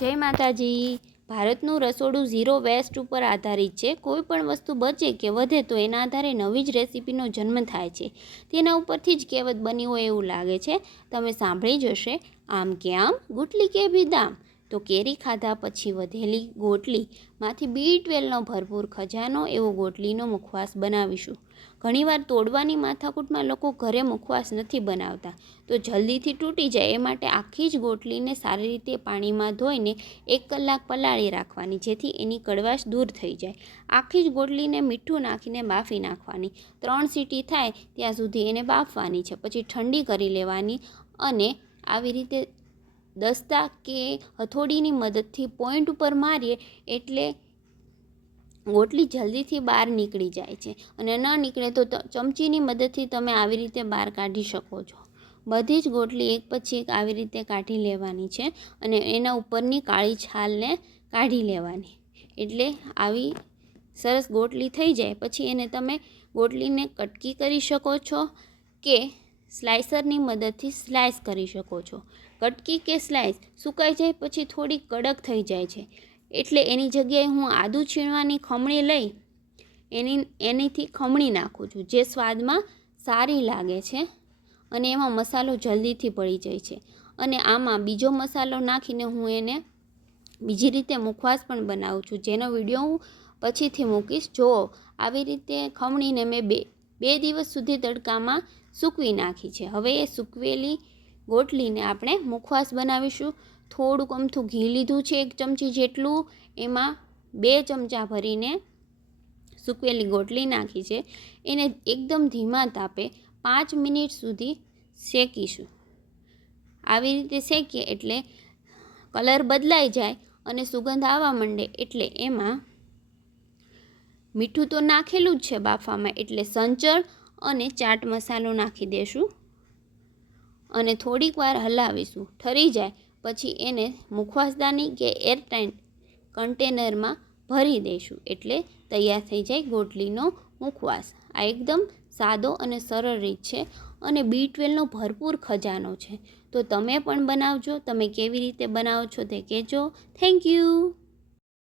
જય માતાજી। ભારતનું રસોડું ઝીરો વેસ્ટ ઉપર આધારિત છે। કોઈ પણ વસ્તુ બચે કે વધે તો એના આધારે નવી જ રેસીપીનો જન્મ થાય છે। તેના ઉપરથી જ કહેવત બની હોય એવું લાગે છે। તમે સાંભળી જ હશે, આમ કે આમ ગુટલી કે ભી દામ। તો કેરી ખાધા પછી વધેલી ગોટલીમાંથી B12નો ભરપૂર ખજાનો એવો ગોટલીનો મુખવાસ બનાવીશું। ઘણીવાર તોડવાની માથાકૂટમાં લોકો ઘરે મુખવાસ નથી બનાવતા, તો જલ્દીથી તૂટી જાય એ માટે આખી જ ગોટલીને સારી રીતે પાણીમાં ધોઈને 1 કલાક પલાળી રાખવાની, જેથી એની કડવાશ દૂર થઈ જાય। આખી જ ગોટલીને મીઠું નાખીને બાફી નાખવાની। 3 સીટી થાય ત્યાં સુધી એને બાફવાની છે, પછી ઠંડી કરી લેવાની અને આવી રીતે દસ્તા કે હથોડીની મદદથી પોઈન્ટ ઉપર મારીએ એટલે ગોટલી જલ્દીથી બહાર નીકળી જાય છે। અને ન નીકળે તો ચમચીની મદદથી તમે આવી રીતે બહાર કાઢી શકો છો। બધી જ ગોટલી એક પછી એક આવી રીતે કાઢી લેવાની છે અને એના ઉપરની કાળી છાલને કાઢી લેવાની, એટલે આવી સરસ ગોટલી થઈ જાય। પછી એને તમે ગોટલીને કટકી કરી શકો છો કે સ્લાઇસરની મદદથી સ્લાઇસ કરી શકો છો। કટકી કે સ્લાઇસ સુકાઈ જાય પછી થોડી કડક થઈ જાય છે, એટલે એની જગ્યાએ હું આદું છીણવાની ખમણી લઈ એનીથી ખમણી નાખું છું, જે સ્વાદમાં સારી લાગે છે અને એમાં મસાલો જલ્દીથી પડી જાય છે। અને આમાં બીજો મસાલો નાખીને હું એને બીજી રીતે મુખવાસ પણ બનાવું છું, જેનો વિડીયો હું પછીથી મૂકીશ। જો આવી રીતે ખમણીને મેં બે દિવસ સુધી તડકામાં સૂકવી નાખી છે। હવે એ સૂકવેલી ગોટલીને આપણે મુખવાસ બનાવીશું। થોડુંક અમથું ઘી લીધું છે, 1 ચમચી જેટલું, એમાં 2 ચમચા ભરીને સૂકવેલી ગોટલી નાખી છે। એને એકદમ ધીમા તાપે 5 મિનિટ સુધી શેકીશું। આવી રીતે શેકીએ એટલે કલર બદલાઈ જાય અને સુગંધ આવવા માંડે એટલે એમાં મીઠું તો નાખેલું જ છે બાફામાં, એટલે સંચળ અને ચાટ મસાલો નાખી દેશું અને થોડીક વાર હલાવીશું। ઠરી જાય પછી એને મુખવાસદાની કે એરટાઇટ કન્ટેનરમાં ભરી દઈશું, એટલે તૈયાર થઈ જાય ગોટલીનો મુખવાસ। આ એકદમ સાદો અને સરળ રીત છે અને B12નો ભરપૂર ખજાનો છે, તો તમે પણ બનાવજો। તમે કેવી રીતે બનાવો છો તે કહેજો। Thank you.